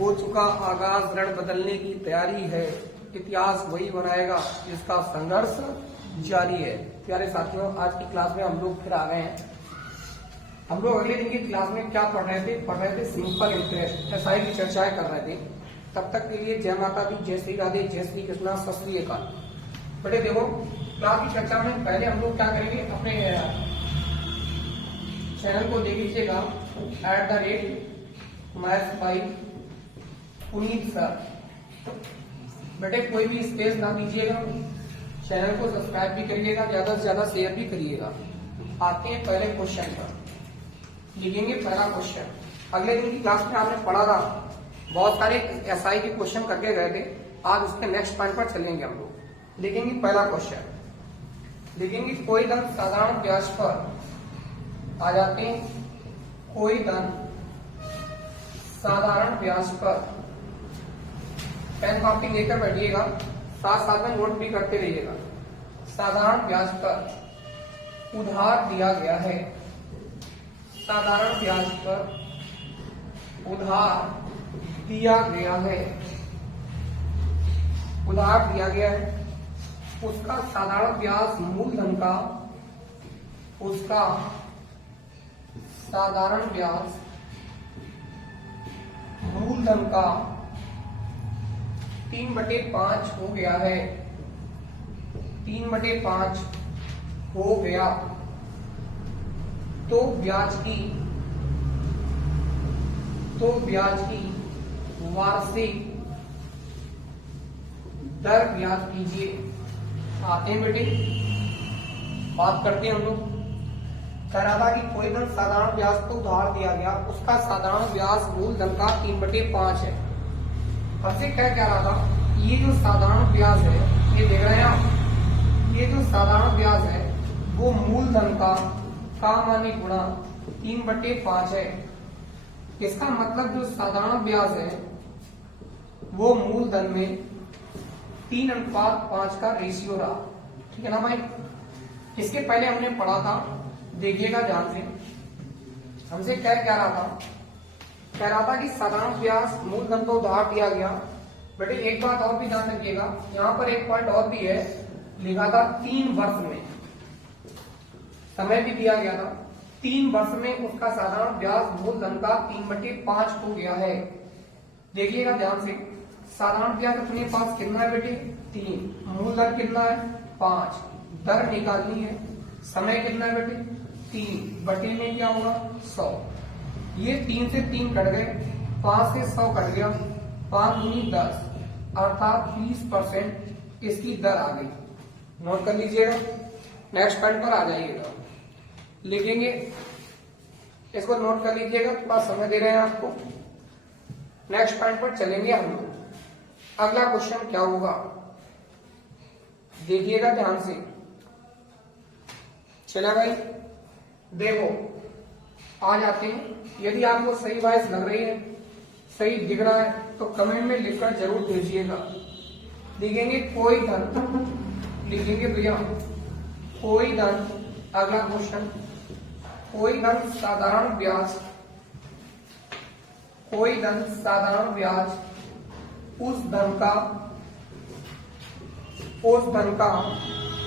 हो चुका आगाज, रण बदलने की तैयारी है, इतिहास वही बनाएगा जिसका संघर्ष जारी है। प्यारे साथियों, आज की क्लास में हम लोग फिर आ गए हैं। हम लोग अगले दिन की क्लास में क्या पढ़ रहे थे सिंपल इंटरेस्ट, एसआई की चर्चाएं कर रहे थे। तब तक के लिए जय माता दी, जय श्री राधे, जय श्री कृष्णा, सत श्री अकाल। बेटे देखो, क्लास की चर्चा में पहले हम लोग क्या करेंगे, अपने चैनल को देख लीजिएगा @मैथ्स बाय पुनीत सर। बेटे कोई भी स्पेस ना दीजिएगा, चैनल को सब्सक्राइब भी करिएगा, ज्यादा से ज्यादा शेयर भी करिएगा। आते हैं पहले क्वेश्चन पर, लिखेंगे पहला क्वेश्चन। अगले दिन की क्लास में आपने पढ़ा था, बहुत सारे एसआई के क्वेश्चन करके गए थे। आज उसके नेक्स्ट पॉइंट पर चलेंगे हम लोग। लिखेंगे पहला क्वेश्चन, लिखेंगे कोई धन साधारण ब्याज पर आ जाते हैं, कोई धन साधारण ब्याज पर। पेन कॉपी लेकर बैठिएगा, साथ साथ में नोट भी करते रहिएगा। साधारण ब्याज पर उधार दिया गया है, साधारण ब्याज पर उधार दिया गया है, उधार दिया गया है। उसका साधारण ब्याज मूलधन का, उसका साधारण ब्याज मूलधन का 3/5 हो गया है, 3/5 हो गया। तो ब्याज की वार्षिक दर ज्ञात कीजिए। आते हैं बेटे, बात करते हैं हम लोग। कह रहा था कि कोई धन साधारण ब्याज को उधार दिया गया, उसका साधारण ब्याज मूलधन का 3/5 है। हमसे क्या कह रहा था, ये जो साधारण ब्याज है, ये देख रहे हैं आप, ये जो साधारण ब्याज है वो मूलधन का माने गुणा 3/5 है। इसका मतलब जो साधारण ब्याज है वो मूलधन में 3:5 का रेशियो रहा। ठीक है ना भाई। इसके पहले हमने पढ़ा था, देखिएगा ध्यान से। हमसे क्या कह रहा था, कह रहा था कि साधारण ब्याज मूलधन को उधार दिया गया। बेटे एक बात और भी ध्यान रखिएगा, यहाँ पर एक पॉइंट और भी है, लिखा था 3 वर्ष में, समय भी दिया गया था। 3 वर्ष में उसका साधारण ब्याज मूलधन का 3/5 हो गया है। देखिएगा ध्यान से, साधारण ब्याज अपने पास कितना है बेटे, 3, मूलधन कितना है 5, दर निकालनी है, समय कितना है बेटे 3, बटे में क्या होगा 100। ये 3 से 3 कट गए, 5 से 100 कट गया, 5 दूनी 10, अर्थात 20% इसकी दर आ गई। नोट कर लीजिएगा, नेक्स्ट पॉइंट पर आ जाइएगा। लिखेंगे, इसको नोट कर लीजिएगा, थोड़ा समय दे रहे हैं आपको। नेक्स्ट पॉइंट पर चलेंगे हम लोग। अगला क्वेश्चन क्या होगा, देखिएगा ध्यान से। चला भाई, देखो आ जाते हैं। यदि आपको सही वॉइस लग रही है, सही दिख रहा है, तो कमेंट में लिखकर जरूर भेजिएगा। लिखेंगे कोई धन, लिखेंगे भैया कोई धन। अगला क्वेश्चन, कोई धन साधारण ब्याज, कोई धन साधारण ब्याज उस धन का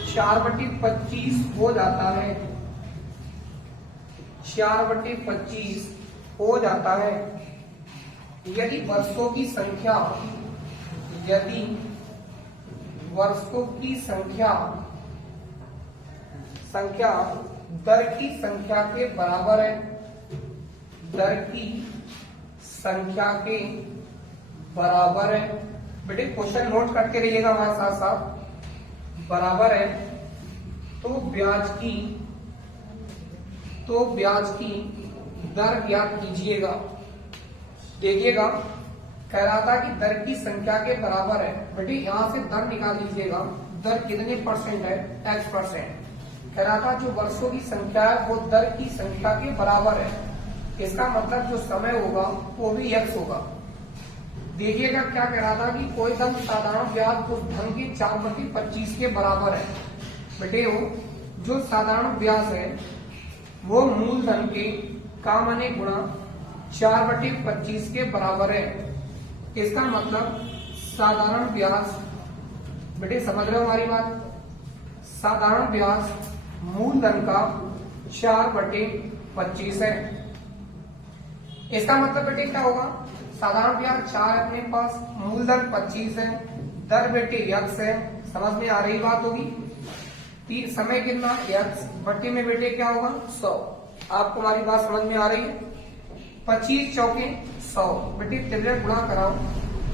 4/25 हो जाता है, 4/25 हो जाता है। यदि वर्षों की संख्या, यदि वर्षों की संख्या दर की संख्या के बराबर है, दर की संख्या के बराबर है। बेटे क्वेश्चन नोट करके रहिएगा हमारे साथ साथ। बराबर है तो ब्याज की दर ज्ञात कीजिएगा। देखिएगा, कह रहा था कि दर की संख्या के बराबर है। बेटे यहां से दर निकाल लीजिएगा, दर कितने परसेंट है, x%। कह रहा था जो वर्षों की संख्या है वो दर की संख्या के बराबर है, इसका मतलब जो समय होगा वो भी x होगा। देखिएगा क्या कह रहा था कि कोई धन साधारण ब्याज उस धन के 4/25 के बराबर है। बेटे जो साधारण ब्याज है वो मूलधन के का माने गुणा 4/25 के बराबर है। इसका मतलब साधारण ब्याज, बेटे समझ रहे हो हमारी बात, साधारण ब्याज मूलधन का 4/25 है। इसका मतलब बेटे क्या होगा, साधारण ब्याज 4 है अपने पास, मूलधन 25 है, दर बेटे x है, समझ में आ रही बात होगी। समय कितना x बट्टे में बेटे क्या होगा 100। आपको हमारी बात समझ में आ रही है। 25 चौके 100, बेटे तिरले गुणा कराओ,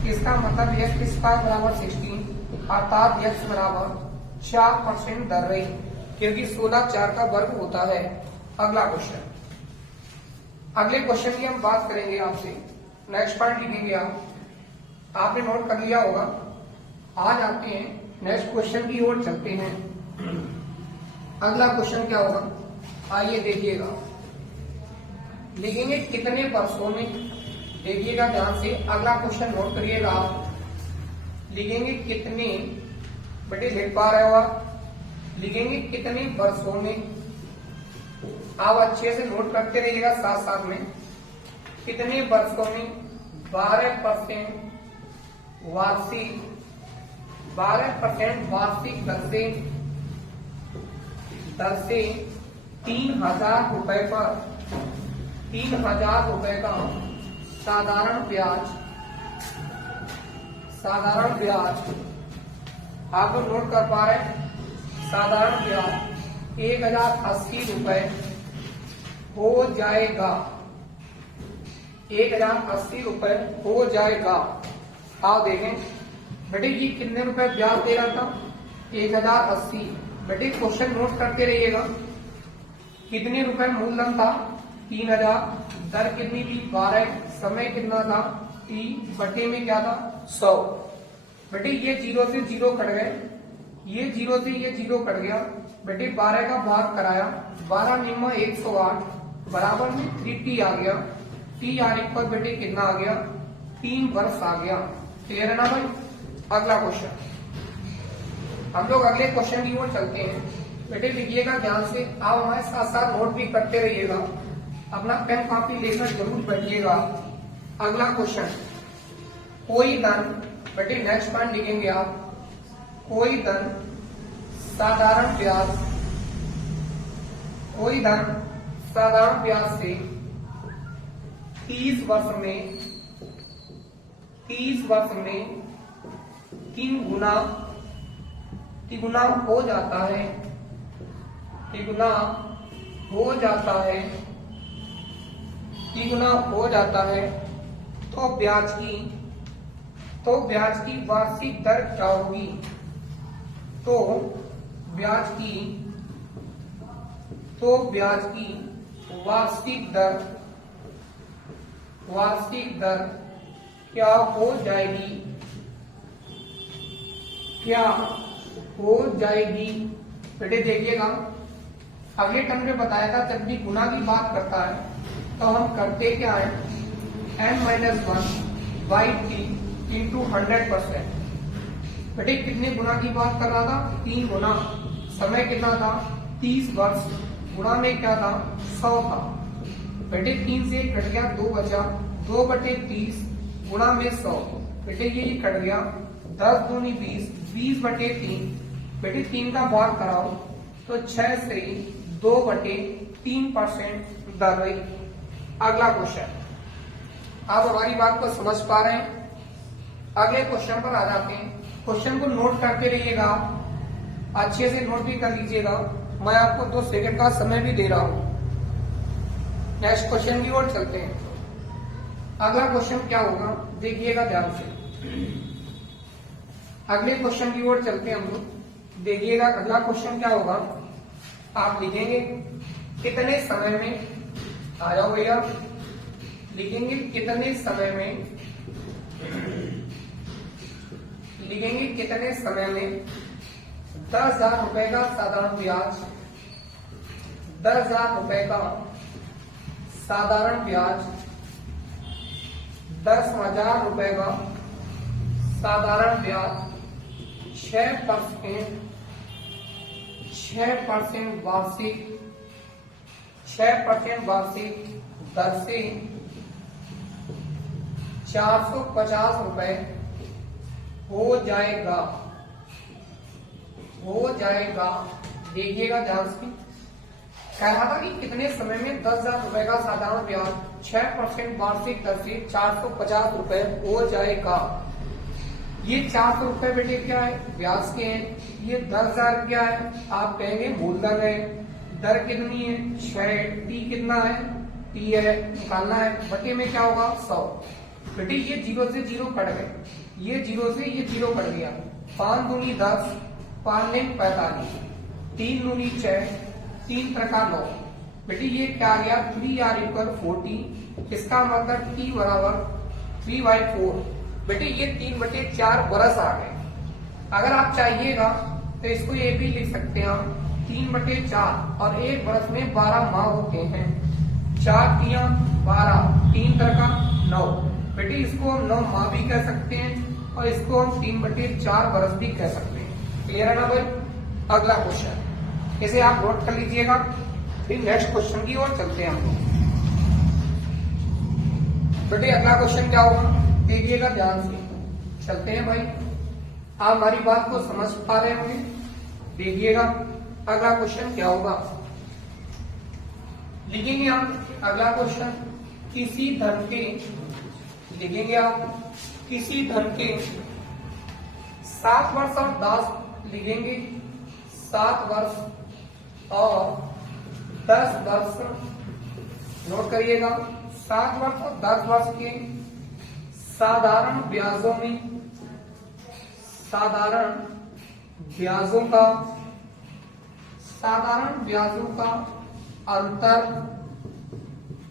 इसका मतलब x स्क्वायर बराबर 16 अर्थात x बराबर 4% दर रही, क्योंकि 16 4 का वर्ग होता है। अगला क्वेश्चन, अगले क्वेश्चन की हम बात करेंगे आपसे। नेक्स्ट पॉइंट लिखेंगे आप, आपने नोट कर लिया होगा। आज आते हैं नेक्स्ट क्वेश्चन की ओर चलते हैं। अगला क्वेश्चन क्या होगा, आइए देखिएगा। लिखेंगे कितने वर्षों में, देखिएगा ध्यान से, अगला क्वेश्चन नोट करिएगा आप। लिखेंगे कितने, बेटे लिख पा रहे हो आप, लिखेंगे कितने वर्षों में, आप अच्छे से नोट करते रहिएगा साथ साथ में। कितने वर्षों में 12% वार्षिक, 12% वार्षिक दर से 3,000 रुपए पर, 3,000 रुपए का साधारण ब्याज, साधारण ब्याज आप लोग नोट कर पा रहे हैं, साधारण ब्याज 1,080 रुपए हो जाएगा, 1,080 रुपए हो जाएगा। आप देखें बेटे ये कितने रुपए ब्याज दे रहा था, 1,080। बेटे क्वेश्चन नोट करते रहिएगा। कितने रुपए मूलधन था 3,000, दर कितनी थी 12, समय कितना था t बटे में क्या था 100। बेटे ये 0 से 0 कट गए, ये 0 से ये 0 कट गया, बेटे 12 का भाग कराया, 12 निम्मा 108 बराबर में 3t आ गया। t आने पर बेटे कितना आ गया, 3 वर्ष आ गया। क्लियर है ना भाई। अगला क्वेश्चन, हम लोग अगले क्वेश्चन की ओर चलते हैं। बेटे लिखिएगा ध्यान से, आप हमारे साथ साथ नोट भी करते रहिएगा, अपना पेन कॉपी लेकर जरूर बैठिएगा। अगला क्वेश्चन, कोई धन, बेटे नेक्स्ट पॉइंट लिखेंगे आप, कोई धन साधारण ब्याज, कोई धन साधारण ब्याज से 30 वर्ष में, 30 वर्ष में 3 गुना, तिगुना हो जाता है, तिगुना हो जाता है, तिगुना हो जाता है, तो ब्याज की, तो ब्याज की वार्षिक दर क्या होगी, तो ब्याज की, तो ब्याज की वार्षिक दर, वार्षिक दर क्या हो जाएगी, क्या हो जाएगी। बेटे देखिएगा, अगले टर्म में बताया था जब भी गुना की बात करता है तो हम करते क्या है, n-1/t इंटू 100%। बेटे कितने गुना की बात कर रहा था, 3 गुना, समय कितना था 30 वर्ष, गुणा में क्या था 100 था। बेटे 3 से कट गया 2 बचा, 2/30 गुणा में 100, बेटे ये कट गया, 10 दूनी 20, 20/3। बेटे 3 का भाग कराओ तो 6 से 2/3% दर रही। अगला क्वेश्चन, आप हमारी बात को समझ पा रहे हैं। अगले क्वेश्चन पर आ जाते हैं। क्वेश्चन को नोट करते रहिएगा, अच्छे से नोट भी कर लीजिएगा, मैं आपको 2 सेकंड का समय भी दे रहा हूं। नेक्स्ट क्वेश्चन की ओर चलते हैं। अगला क्वेश्चन क्या होगा, देखिएगा ध्यान से। अगले क्वेश्चन की ओर चलते हैं हम लोग, देखिएगा अगला क्वेश्चन क्या होगा। आप लिखेंगे कितने समय में, आ जाओ भैया, लिखेंगे कितने समय में, लिखेंगे कितने समय में 10,000 रुपए का साधारण ब्याज, 10,000 रुपए का साधारण ब्याज, 10,000 रुपए का साधारण ब्याज 6% वार्षिक, 6% वार्षिक दर से 450 रुपए हो जाएगा, देखिएगा ध्यान से। कह रहा था कि कितने समय में 10,000 रुपए का साधारण ब्याज 6% वार्षिक दर से 450 रुपए हो जाएगा। ये 400 रुपए बेटे क्या है, ब्याज के हैं। ये 10,000 क्या है, आप कहेंगे मूलधन है। दर कितनी है, 6। टी कितना है, टी है, निकालना है। बटे में क्या होगा, 100। बेटे ये 0 से 0 कट गए, ये 0 से ये 0 कट गया। 5 दूनी 10, 5 ने 45, 3 दूनी 6, 3 प्रकार 9। बेटे ये क्या आ गया, 3r = 40। इसका मतलब t बराबर 3/4। बेटे ये 3/4 बरस आ गए। अगर आप चाहिएगा तो इसको ये भी लिख सकते हैं हम 3/4, और एक बरस में 12 माह होते हैं। 4 तियां 12, 3 तरका 9। बेटे इसको हम 9 माह भी कह सकते हैं और इसको हम 3/4 बरस भी कह सकते हैं। क्लियर है ना भाई। अगला क्वेश्चन इसे आप नोट कर लीजिएगा, फिर नेक्स्ट क्वेश्चन की ओर चलते हैं हम लोग। बेटे अगला क्वेश्चन क्या होगा, देखिएगा ध्यान से। चलते हैं भाई, आप हमारी बात को समझ पा रहे होंगे। देखिएगा अगला क्वेश्चन क्या होगा, लिखेंगे हम अगला क्वेश्चन। किसी धन के, लिखेंगे आप किसी धन के 7 वर्ष और 10, लिखेंगे 7 वर्ष और 10 वर्ष। नोट करिएगा, 7 वर्ष और 10 वर्ष के साधारण ब्याजों में, साधारण ब्याजों का अंतर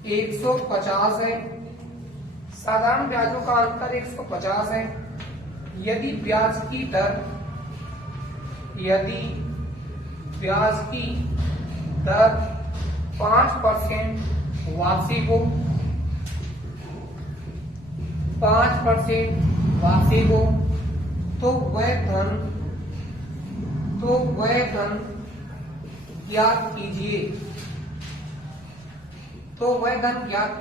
150 है। साधारण ब्याजों का अंतर 150 है। यदि ब्याज की दर 5% वार्षिक हो, 5% वार्षिक हो, तो वह धन ज्ञात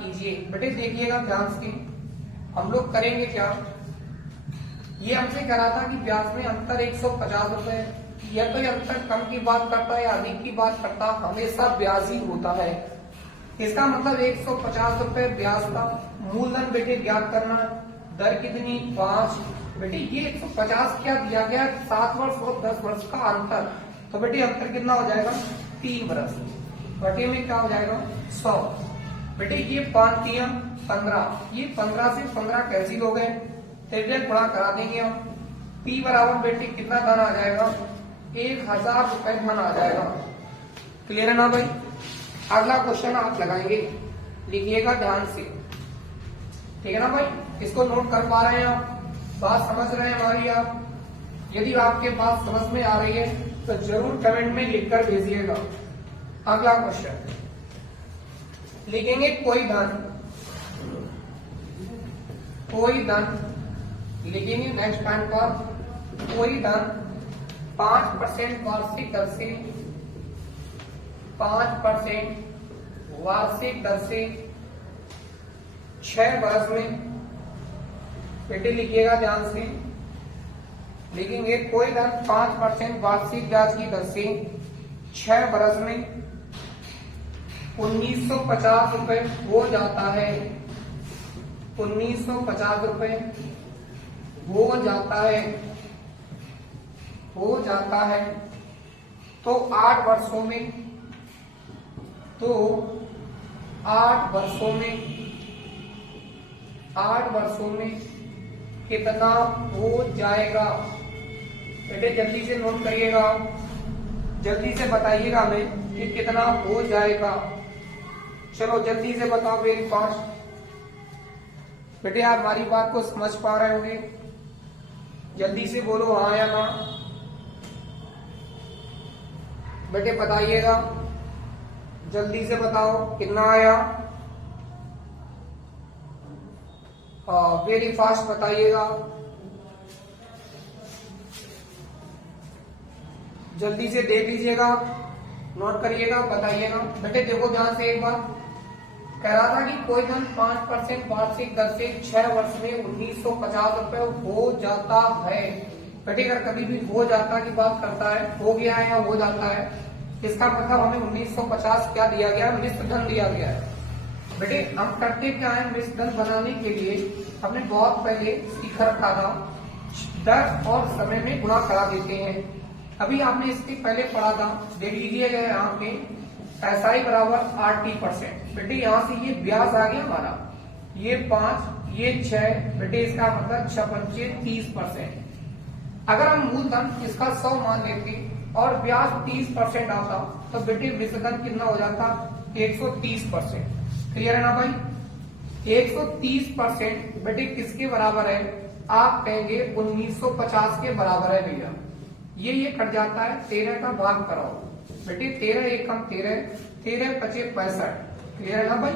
कीजिए। बेटे देखिएगा ध्यान से, हम लोग करेंगे क्या। ये हमसे कह रहा था कि ब्याज में अंतर 150 रुपए। यह कोई अंतर कम की बात करता है या अधिक की बात करता, हमेशा ब्याज ही होता है। इसका मतलब 150 रुपए ब्याज का मूलधन बेटे ज्ञात करना। दर कितनी, 5। बेटे ये 150 क्या दिया गया, 7 वर्ष और 10 वर्ष का अंतर। तो बेटे अंतर कितना हो जाएगा, 3 वर्ष। बटे में क्या हो जाएगा, 100। बेटे ये 5 तियां 15, ये 15 से 15 कैंसिल हो गए, तिरक गुणा करा देंगे हम। P बराबर बेटे कितना धन आ जाएगा, 1000 रुपए धन आ जाएगा। क्लियर है ना भाई। अगला क्वेश्चन आप लगाएंगे, लिखिएगा ध्यान से, ठीक है ना भाई। इसको नोट कर पा रहे हैं आप, बात समझ रहे हैं हमारी आप। यदि आपके पास समझ में आ रही है तो जरूर कमेंट में लिखकर भेजिएगा। अगला क्वेश्चन लिखेंगे, कोई धन लिखेंगे नेक्स्ट टाइम पर। कोई धन 5% वार्षिक दर से, 5% वार्षिक दर से 6 वर्ष में। बेटे लिखिएगा ध्यान से, लिखेंगे कोई धन 5% वार्षिक ब्याज की दर से 6 वर्ष में 1950 रुपए हो जाता है। 1950 रुपए हो जाता है। तो 8 वर्षों में कितना हो जाएगा। बेटे जल्दी से नोट करिएगा, जल्दी से बताइएगा हमें कि कितना हो जाएगा। चलो जल्दी से बताओ, वेरी फास्ट। बेटे आप हमारी बात को समझ पा रहे होंगे, जल्दी से बोलो हाँ या ना। बेटे बताइएगा, जल्दी से बताओ कितना आया। वेरी फास्ट बताइएगा, जल्दी से देख लीजिएगा, नोट करिएगा, बताइएगा। बेटे देखो ध्यान से एक बार, कह रहा था कि कोई धन 5% वार्षिक दर से 6 वर्ष में 1950 रुपए हो जाता है। बेटे अगर कभी भी हो जाता की बात करता है, हो गया है या हो जाता है, इसका मतलब हमें 1950 क्या दिया गया है, मिश्र धन दिया गया है। बेटे हम करते क्या है, मिश्र धन बनाने के लिए हमने बहुत पहले सीख रखा था, दर और समय में गुणा करा देते हैं। अभी आपने इसके पहले पढ़ा था, देख लीजिएगा यहाँ पे SI बराबर RT%। बेटे यहाँ से ये ब्याज आ गया हमारा, ये 5 ये 6, बेटे इसका मतलब 6 पंचे 30%। अगर हम मूलधन इसका 100 मान लेते और ब्याज 30% आता तो बेटे मिश्र धन कितना हो जाता, 130%। क्लियर है ना भाई? 130% बेटे किसके बराबर है, आप कहेंगे 1950 के बराबर है भैया। ये कट जाता है, 13 का भाग कराओ बेटे, 13 एकम 13, 13 पचे 65। क्लियर है ना भाई?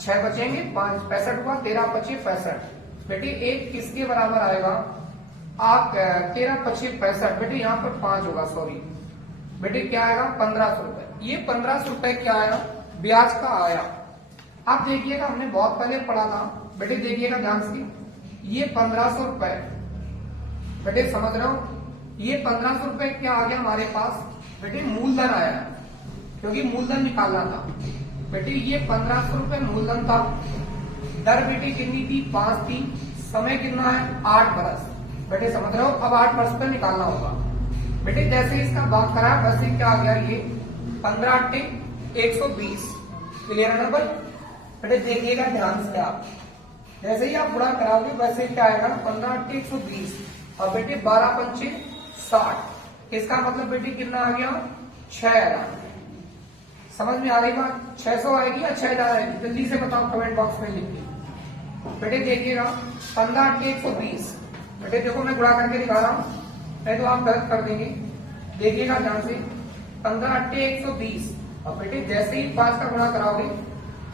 6 बचेंगे 5, 65 हुआ, 13 पचे 65। बेटे एक किसके बराबर आएगा, आप 13 पचे 65, बेटे यहाँ पर 5 होगा, सॉरी बेटे क्या आएगा 1500 रुपए। ये 1500 रुपए क्या आया, ब्याज का आया। आप देखिएगा हमने बहुत पहले पढ़ा था, बेटे देखिएगा ध्यान से, ये 1500 रुपए, बेटे समझ रहे हो, ये 1500 रुपए क्या आ गया हमारे पास, बेटे मूलधन आया, क्योंकि मूलधन निकालना था। बेटे ये 1500 रुपए मूलधन था, दर बेटे कितनी थी, 5 थी, समय कितना है 8 वर्ष। बेटे समझ रहे हो, अब 8 वर्ष पे निकालना होगा। बेटे जैसे इसका भाग करा वैसे क्या आ गया, ये 15 8 120। क्लियर है ना भाई? बेटे देखिएगा ध्यान से, आप जैसे ही आप गुणा कराओगे वैसे क्या आएगा, 15 8 120 और बेटे 12 पंचे 60। इसका मतलब बेटे कितना आ गया, 6000। समझ में आ रही बात? 600 आएगी या 6000 आएगी, जल्दी से बताओ कमेंट बॉक्स में लिखिए। बेटे देखिएगा 15 8 120, बेटे देखो मैं गुणा करके दिखा रहा हूँ, नहीं तो आप गलत कर देंगे। देखिएगा ध्यान से, 15 8 120 और बेटे जैसे ही 5 का गुणा कराओगे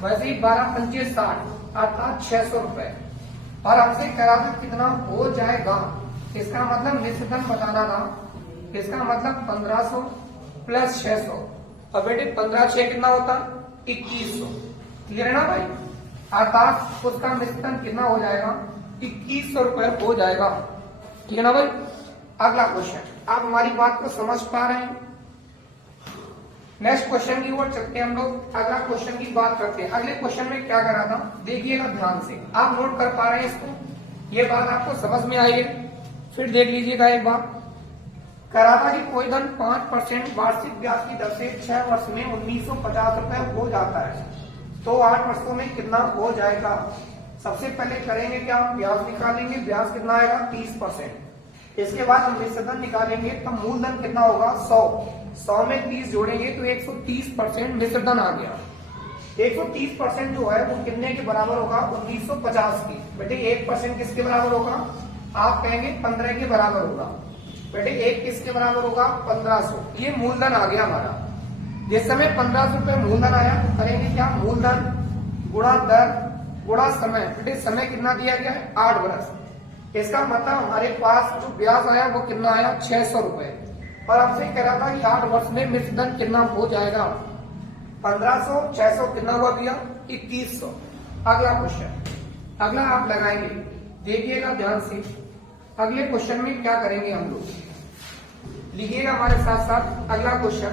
वैसे ही 12 पंचे 60 अर्थात 600 रुपए। और हमसे कह रहा था कितना हो जाएगा, इसका मतलब मिश्र धन बताना था, इसका मतलब 1500 प्लस 600 और बेटे 15 6 कितना होता, 2100। क्लियर है ना भाई? अर्थात उसका मिश्र धन कितना हो जाएगा, 2100 रुपए हो जाएगा। ठीक है ना भाई? अगला क्वेश्चन, आप हमारी बात को समझ पा रहे हैं? नेक्स्ट क्वेश्चन की ओर चलते हैं हम लोग, अगला क्वेश्चन की बात करते हैं। अगले क्वेश्चन में क्या करा था, देखिएगा ध्यान से, आप नोट कर पा रहे हैं इसको, ये बात आपको समझ में आई है? फिर देख लीजिएगा एक बार, करा था कि कोई धन 5% वार्षिक ब्याज की दर से 6 वर्ष में 1950 रुपए हो जाता है, तो 8 वर्षों में कितना हो जाएगा। सबसे पहले करेंगे क्या, ब्याज निकालेंगे, ब्याज कितना आएगा 30%। इसके बाद हम मिश्र धन निकालेंगे, तो मूलधन कितना होगा 100 में 30 जोड़ेंगे तो 130% मिश्र धन आ गया। 130% जो है वो कितने के बराबर होगा, 1950 की। बेटे 1% किसके बराबर होगा, आप कहेंगे 15 के बराबर होगा। बेटे 1 किसके बराबर होगा, 1500। ये मूलधन आ गया हमारा। जिस समय 1500 रुपए मूलधन आया तो करेंगे क्या, मूलधन गुणा दर गुणा समय। बेटे समय कितना दिया गया है, 8 वर्ष। इसका मतलब हमारे पास जो ब्याज आया वो कितना आया, 600 रुपए। और आपसे कह रहा था कि 8 वर्ष में मिश्र धन कितना हो जाएगा, 1500 600 कितना हुआ भैया, 2100। अगला क्वेश्चन, अगला आप लगाएंगे, देखिएगा ध्यान से। अगले क्वेश्चन में क्या करेंगे हम लोग, लिखिएगा हमारे साथ साथ। अगला क्वेश्चन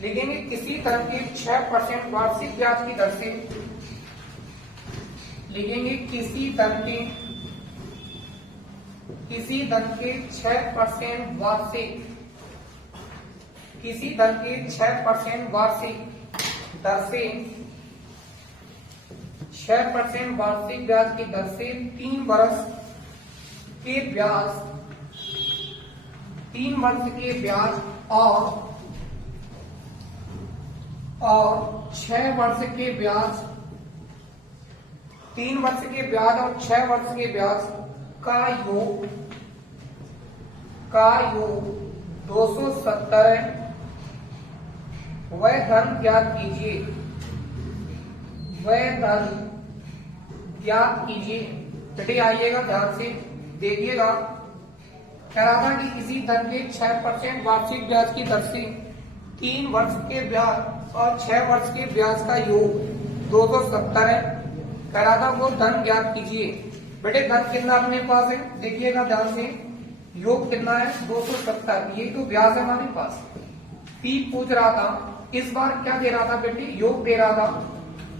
लिखेंगे, किसी तरह के 6% वार्षिक ब्याज की दर से, लिखेंगे किसी धन के 6% वार्षिक, किसी धन के 6% वार्षिक दर से, 6% वार्षिक ब्याज की दर से 3 वर्ष के ब्याज, 3 वर्ष के ब्याज और 6 वर्ष के ब्याज, 3 वर्ष के ब्याज और 6 वर्ष के ब्याज का योग 270 है। वह धन ज्ञात कीजिए, वह धन ज्ञात कीजिए। बेटे आइएगा ध्यान से, देखिएगा। कह रहा था कि किसी धन के 6% वार्षिक ब्याज की दर से 3 वर्ष के ब्याज और 6 वर्ष के ब्याज का योग 270 है। कह रहा था वो धन ज्ञात कीजिए। बेटे धन कितना अपने पास है, देखिएगा ध्यान से, योग कितना है 270, ये तो ब्याज है हमारे पास। पी पूछ रहा था, इस बार क्या दे रहा था बेटे, योग दे रहा था।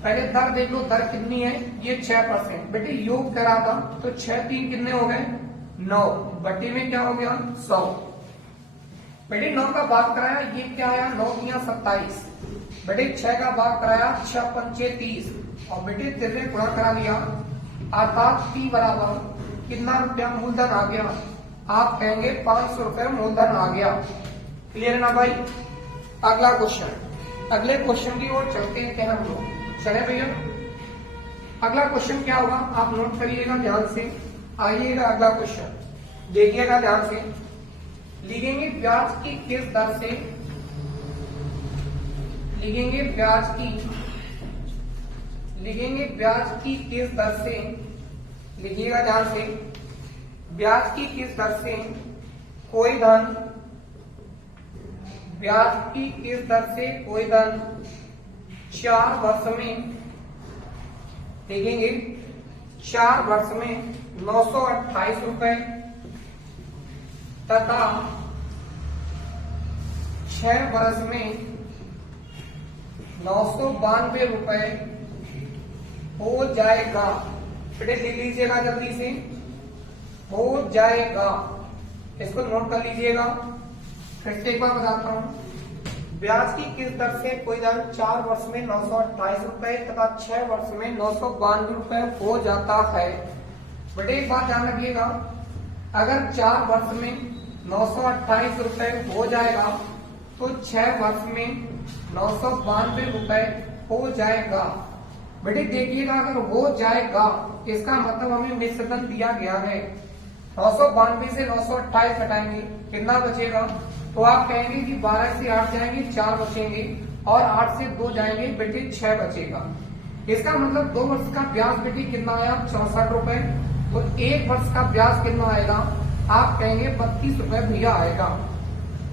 पहले दर देख लो, दर कितनी है, ये 6%। बेटे योग कर रहा था तो 6 3 कितने हो गए 9, बट्टी में क्या हो गया 100। बेटे 9 का भाग कराया, ये क्या आया 9 दिया 27। बेटे 6 का भाग कराया 6 पंचे 30, और बेटे 3 ने गुणा करा लिया, अर्थात P बराबर कितना रुपया मूलधन आ गया, आप कहेंगे 500 रुपए मूलधन आ गया। क्लियर है ना भाई। अगला क्वेश्चन, अगले क्वेश्चन की ओर चलते हैं हम लोग, चले भैया। अगला क्वेश्चन क्या होगा आप नोट करिएगा ध्यान से, आइएगा अगला क्वेश्चन देखिएगा ध्यान से। लिखेंगे ब्याज की किस दर से, लिखेंगे ब्याज की किस दर से, लिखिएगा ध्यान से, ब्याज की किस दर से कोई धन, ब्याज की किस दर से कोई धन 4 वर्ष में, देखेंगे 4 वर्ष में 928 रुपए तथा 6 वर्ष में 992 रुपए हो जाएगा। बेटे लिख लीजिएगा जल्दी से, हो जाएगा, इसको नोट कर लीजिएगा। फिर से एक बार बताता हूं, ब्याज की किस दर से कोई धन 4 वर्ष में 928 रुपए तथा 6 वर्ष में 992 रुपए हो जाता है। बेटे एक बात ध्यान रखिएगा, अगर 4 वर्ष में 928 रुपए हो जाएगा तो 6 वर्ष में 992 रुपए हो जाएगा। बेटे देखिएगा, अगर हो जाएगा इसका मतलब हमें मिश्र धन दिया गया है। 992 से 928 घटाएंगे कितना बचेगा, तो आप कहेंगे कि 12 से 8 जाएंगे 4 बचेंगे, और 8 से 2 जाएंगे बेटे 6 बचेगा। इसका मतलब 2 वर्ष का ब्याज बेटे कितना आया 64 रुपए, तो 1 वर्ष का ब्याज कितना आएगा, आप कहेंगे 32 रुपए भैया आएगा।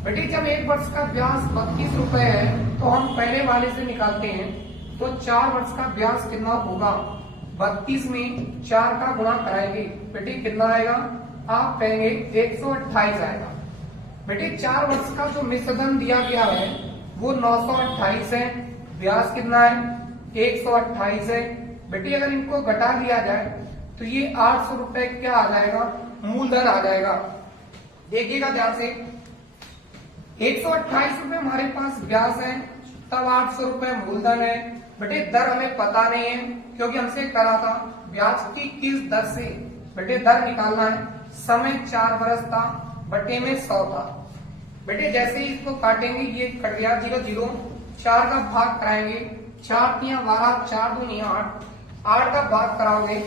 बेटे जब 1 वर्ष का ब्याज 32 रुपए है तो हम पहले वाले से निकालते हैं, तो 4 वर्ष का ब्याज कितना होगा, 32 में 4 का गुणा कराएंगे बेटे कितना आएगा, आप कहेंगे 128 आएगा। बेटे 4 वर्ष का जो मिश्र धन दिया गया है वो 928 है, ब्याज कितना है 128 है। बेटे अगर इनको घटा लिया जाए तो ये 800 रुपए क्या आ जाएगा, मूलधन आ जाएगा। देखिएगा ध्यान से, 128 रुपए हमारे पास ब्याज है, तब 800 रुपए मूलधन है। बेटे दर हमें पता नहीं है क्योंकि हमसे करा था ब्याज की किस दर से, बेटे दर निकालना है, समय 4 वर्ष था, बटे में 100 था। बेटे जैसे ही इसको काटेंगे ये कट गया 0 0, 4 का भाग कराएंगे, 4 तिया 12, 4 दूनी 8, 8 का भाग कराओगे,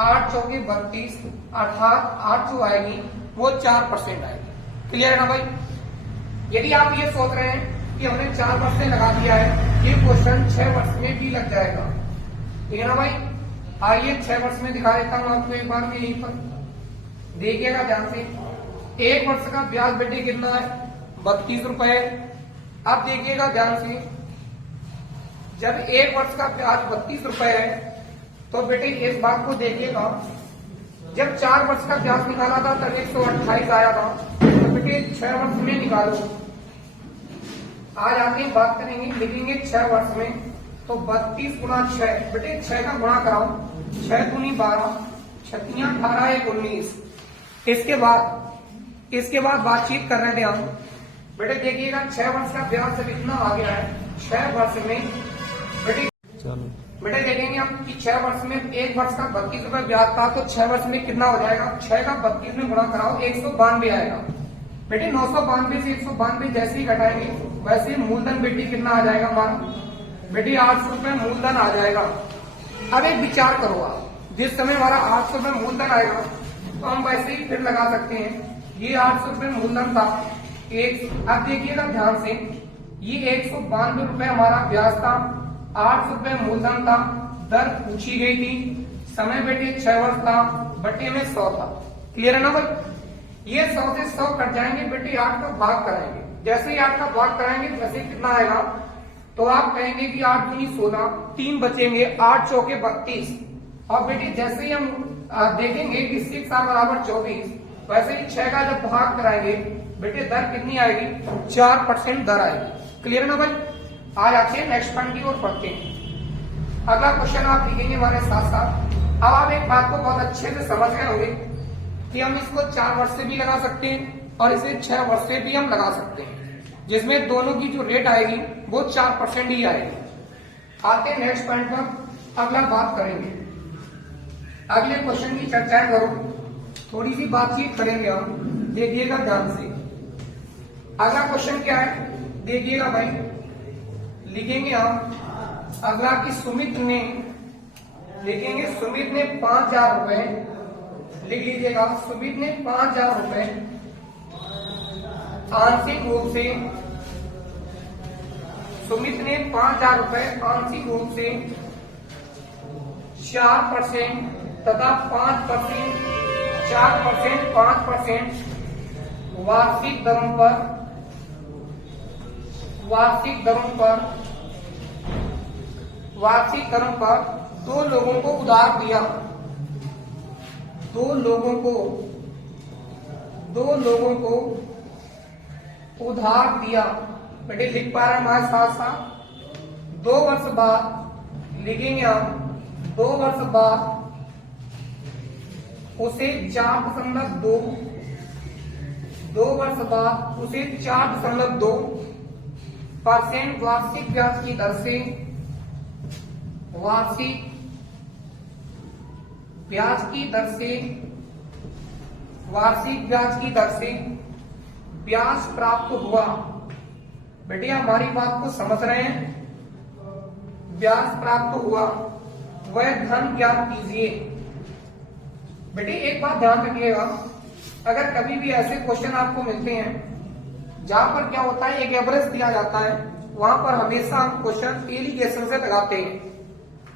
8 चौके 32, अर्थात 8 जो आएगी वो 4% आएगी। क्लियर है ना भाई। यदि आप ये सोच रहे हैं कि हमने 4 वर्ष से लगा दिया है, ये क्वेश्चन 6 वर्ष में भी लग जाएगा, ठीक है ना भाई। आइए 6 वर्ष में दिखा देता हूं आपको एक बार में, यहीं पर देखिएगा ध्यान से। 1 वर्ष का ब्याज बेटे कितना है 32 रुपए। अब देखिएगा ध्यान से, जब 1 वर्ष का ब्याज 32 रुपए है तो बेटे इस बात को देखिएगा, जब 4 वर्ष का ब्याज निकाला था तब 128 आया था, तो बेटे 6 वर्ष में निकालो। आज आते हैं बात करेंगे, लिखेंगे 6 वर्ष में, तो 32 गुणा 6, बेटे 6 का गुणा कराओ, 6 दूनी 12, 6 18 1 19। इसके बाद बातचीत कर रहे थे हम। बेटे देखिएगा 6 वर्ष का ब्याज जब इतना आ गया है 6 वर्ष में, बेटे देखेंगे हम कि 6 वर्ष में 1 वर्ष का 32 रुपए ब्याज था, तो 6 वर्ष में कितना हो जाएगा, 6 का 32 में गुणा कराओ 192 आएगा। बेटे 992 से 192 जैसे ही घटाएंगे वैसे मूलधन बेटी कितना आ जाएगा हमारा, बेटी 800 रुपए मूलधन आ जाएगा। अब एक विचार करो आप, जिस समय हमारा 800 रुपए मूलधन आएगा तो हम वैसे ही फिर लगा सकते हैं, ये 800 रुपए मूलधन था। अब देखिएगा ध्यान से, ये 192 रुपए हमारा ब्याज था, 800 रुपए मूलधन था, दर पूछी गई थी, समय बेटे 6 वर्ष था, बटे में 100 था। क्लियर है ना भाई। ये 100 से 100 कट जाएंगे बेटे, 8 का भाग कराएंगे, जैसे ही 8 का भाग कराएंगे वैसे कितना आएगा तो आप कहेंगे कि 8 दूनी 16, 3 बचेंगे, 8 चौके 32। और बेटे जैसे ही हम देखेंगे कि 6 बराबर 24, वैसे ही 6 का जब भाग कराएंगे बेटे दर कितनी आएगी, 4% दर आएगी। क्लियर ना भाई। आज आते हैं नेक्स्ट पॉइंट की ओर बढ़ते हैं। अगला क्वेश्चन आप लिखेंगे हमारे साथ साथ। अब आप एक बात को बहुत अच्छे से समझ गए होंगे कि हम इसको 4 वर्ष से भी लगा सकते हैं और इसे 6 वर्ष से भी हम लगा सकते हैं, जिसमें दोनों की जो रेट आएगी वो 4% ही आएगी। आते हैं नेक्स्ट पॉइंट पर, अगला बात करेंगे। अगले क्वेश्चन की चर्चा करो, थोड़ी सी बातचीत करेंगे हम, देखिएगा ध्यान से। अगला क्वेश्चन क्या है देखिएगा भाई, लिखेंगे हम अगला कि सुमित ने, लिखेंगे सुमित ने 5000 रुपए, लिख लीजिएगा सुमित ने 5000 रुपए आंशिक रूप से, सुमित ने 5000 रुपए आंशिक रूप से 4% तथा 5%, 4%, 5% वार्षिक दरों पर, वार्षिक दरों पर, वार्षिक दरों पर 2 लोगों को उधार दिया, 2 लोगों को, 2 लोगों को उधार दिया। बेटे लिख पा रहे हैं हमारे साथ साथ। 2 वर्ष बाद लिखेंगे हम, 2 वर्ष बाद उसे 4.2, 2 वर्ष बाद उसे 4.2% वार्षिक ब्याज की दर से, वार्षिक ब्याज की दर से, वार्षिक ब्याज की दर से ब्याज प्राप्त हुआ। बेटे हमारी बात को समझ रहे हैं, ब्याज प्राप्त हुआ, वह धन ज्ञात कीजिए। बेटे एक बात ध्यान रखिएगा, अगर कभी भी ऐसे क्वेश्चन आपको मिलते हैं जहां पर क्या होता है एक एवरेज दिया जाता है, वहां पर हमेशा हम क्वेश्चन एलिगेशन से लगाते हैं।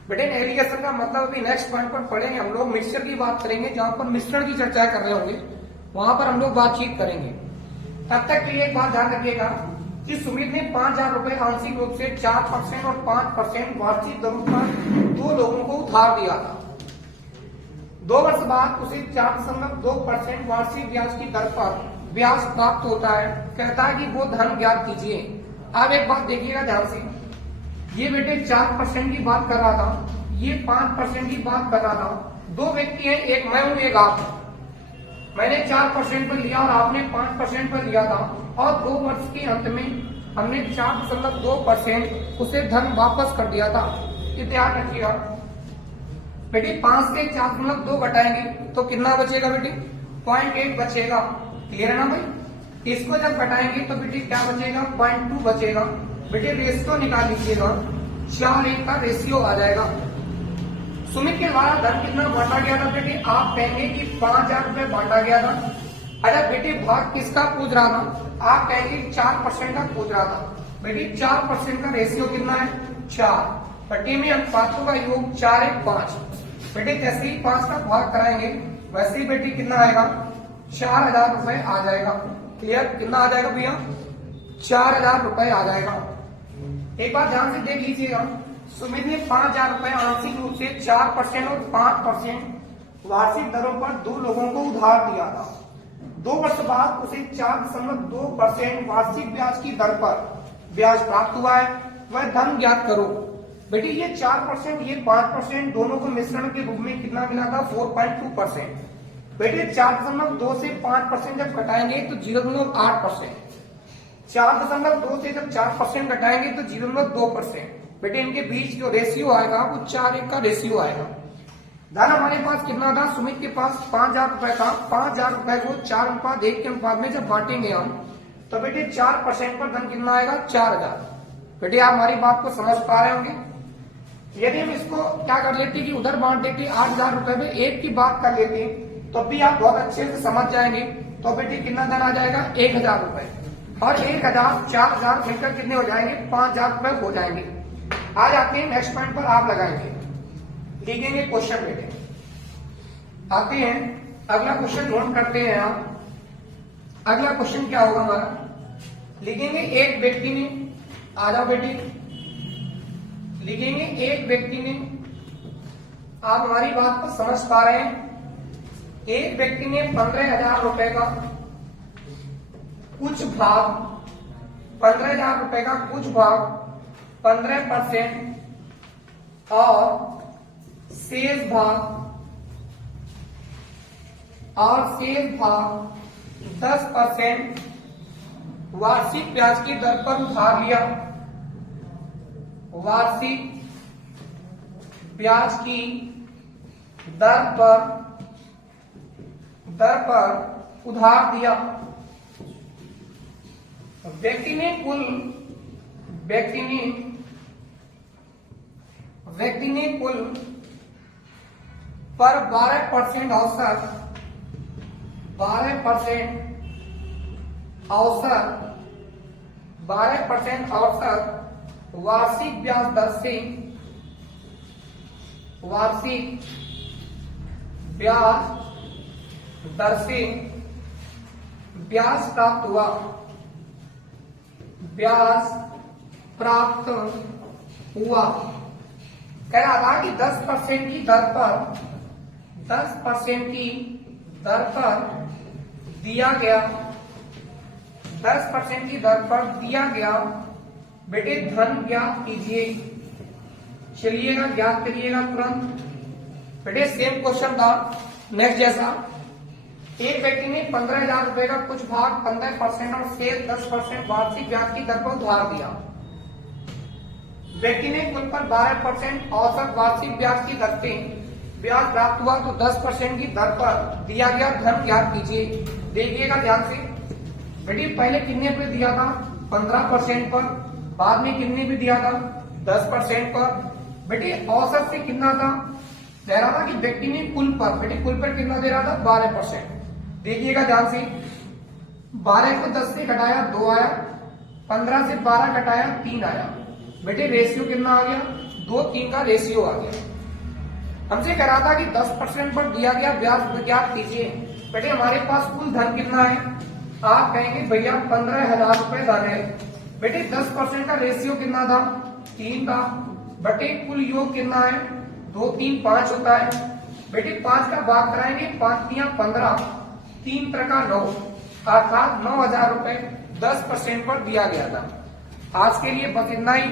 बेटे एलिगेशन का मतलब अभी नेक्स्ट पॉइंट पर पढ़ेंगे हम लोग, मिक्सचर की बात करेंगे, जहां पर मिश्रण की चर्चा कर रहे होंगे वहां पर हम लोग बातचीत करेंगे। तब तक के लिए एक बात ध्यान रखिएगा कि सुमित ने 5000 रुपए आंशिक रूप से 4% और 5% वार्षिक दरों पर 2 लोगों को उधार दिया था। 2 वर्ष बाद उसे 4.2% वार्षिक ब्याज की दर पर ब्याज प्राप्त होता है। कहता है कि वो धन ज्ञात कीजिए। अब एक बात देखिएगा ध्यान से, ये बेटे 4% की बात कर रहा था, ये 5% की बात कर रहा था। 2 व्यक्ति हैं, एक मैं हूं एक आप। मैंने 4% पर लिया और आपने 5% पर लिया था, और 2 वर्ष के अंत में हमने 4.2% उसे धन वापस कर दिया था। ये ध्यान रखिएगा बेटी। 5 से 4.2 घटाएंगे तो कितना बचेगा बेटी, 0.8 बचेगा। क्लियर है ना भाई। इसको जब घटाएंगे तो बेटी क्या बचेगा, 0.2 बचेगा। बेटे रेशियो निकाल लीजिएगा, 4:1 का रेशियो आ जाएगा। सुमित के द्वारा धन कितना बांटा गया था बेटे, आप कहेंगे कि 5000 रुपए बांटा गया था। अगर बेटे भाग किसका पूछ रहा था, आप कहेंगे 4% का पूछ रहा था। बेटे 4% का रेशियो कितना है, 4। पट्टी में अनुपातों का योग 4, 1, 5। बेटे जैसे ही 5 का भाग कराएंगे वैसे ही बेटी कितना आएगा, 4000 रुपए आ जाएगा। क्लियर, कितना आ जाएगा भैया, 4000 रुपए आ जाएगा। एक बार ध्यान से देख लीजिएगा, सुमित ने 5000 रुपए आंशिक रूप से 4% और 5% वार्षिक दरों पर 2 लोगों को उधार दिया था। 2 वर्ष बाद उसे 4.2% वार्षिक ब्याज की दर पर ब्याज प्राप्त हुआ है, वह धन ज्ञात करो। बेटी ये 4%, ये 5% दोनों को मिश्रण के रूप में कितना मिला था, 4.2%। बेटे 4.2 से 5% जब घटाएंगे तो 0.8%। 4.2 से जब 4% घटाएंगे तो 0.2%। बेटे इनके बीच जो रेशियो आएगा वो 4:1 का रेशियो आएगा। धन हमारे पास कितना था, सुमित के पास 5000 रुपए था। 5000 रुपए को 4:1 के अनुपात में जब बांटेंगे हम तो बेटे 4% पर धन कितना आएगा, 4000। बेटे आप हमारी बात को समझ पा रहे होंगे। यदि हम इसको क्या कर लेते कि उधर बांट देते 8000 रुपए में 1 की बात कर लेते तो भी आप बहुत अच्छे से समझ जाएंगे। तो बेटे कितना धन आ जाएगा, 1000 रुपए। और 1000, 4000 मिलकर कितने हो जाएंगे, 5000 रुपए हो जाएंगे। आ जाते हैं नेक्स्ट पॉइंट पर, आप लगाएंगे, लिखेंगे क्वेश्चन बेटे। आते हैं अगला क्वेश्चन नोट करते हैं आप। अगला क्वेश्चन क्या होगा हमारा, लिखेंगे एक व्यक्ति ने, आ जाओ बेटी, लिखेंगे एक व्यक्ति ने, आप हमारी बात को समझ पा रहे हैं, एक व्यक्ति ने 15,000 रुपए का कुछ भाग, 15,000 रुपए का कुछ भाग 15% और शेष भाग 10% वार्षिक ब्याज की दर पर उधार लिया। वार्षिक ब्याज की दर पर उधार दिया। व्यक्ति ने कुल पर 12% औसत वार्षिक ब्याज दर से ब्याज प्राप्त हुआ। कह रहा था कि 10% की दर पर दिया गया, 10% की दर पर दिया गया बेटे धन ज्ञात कीजिए। चलिएगा ज्ञात करिएगा तुरंत। बेटे सेम क्वेश्चन था नेक्स्ट जैसा। एक व्यक्ति ने 15,000 रुपए का कुछ भाग 15% और शेष 10% वार्षिक ब्याज की दर पर उधार दिया। व्यक्ति ने कुल पर 12% औसत वार्षिक ब्याज की दर से ब्याज प्राप्त हुआ, तो 10% की दर पर दिया गया धन ज्ञात कीजिए। देखिएगा ध्यान से बेटी, पहले कितने पे दिया था? 15% पर। बाद में कितने पे दिया था? 10% पर। बेटी औसत से कितना था? कह रहा था कि व्यक्ति ने कुल पर, बेटे कुल पर कितना दे रहा था? 12%। देखिएगा ध्यान से, 12 को 10 से घटाया 2 आया, 15 से 12 घटाया 3 आया। बेटे रेशियो कितना आ गया? 2-3 का रेशियो आ गया। हमसे कह रहा था कि 10% पर दिया गया ब्याज ज्ञात कीजिए। बेटे हमारे पास कुल धन कितना है? आप कहेंगे भैया 15,000 रुपए धन है। बेटे 10% का रेशियो कितना था? 3 था। बेटे कुल योग कितना है? 2, 3, 5 होता है। बेटे 5 का भाग कराएंगे, 5 3 15, 3 का 9, अर्थात 9,000 रुपए 10% पर दिया गया था। आज के लिए बस इतना ही,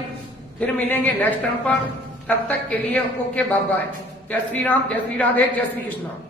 फिर मिलेंगे नेक्स्ट टर्म पर। तब तक के लिए ओके, बाय बाय। जय श्री राम, जय श्री राधे, जय श्री कृष्ण।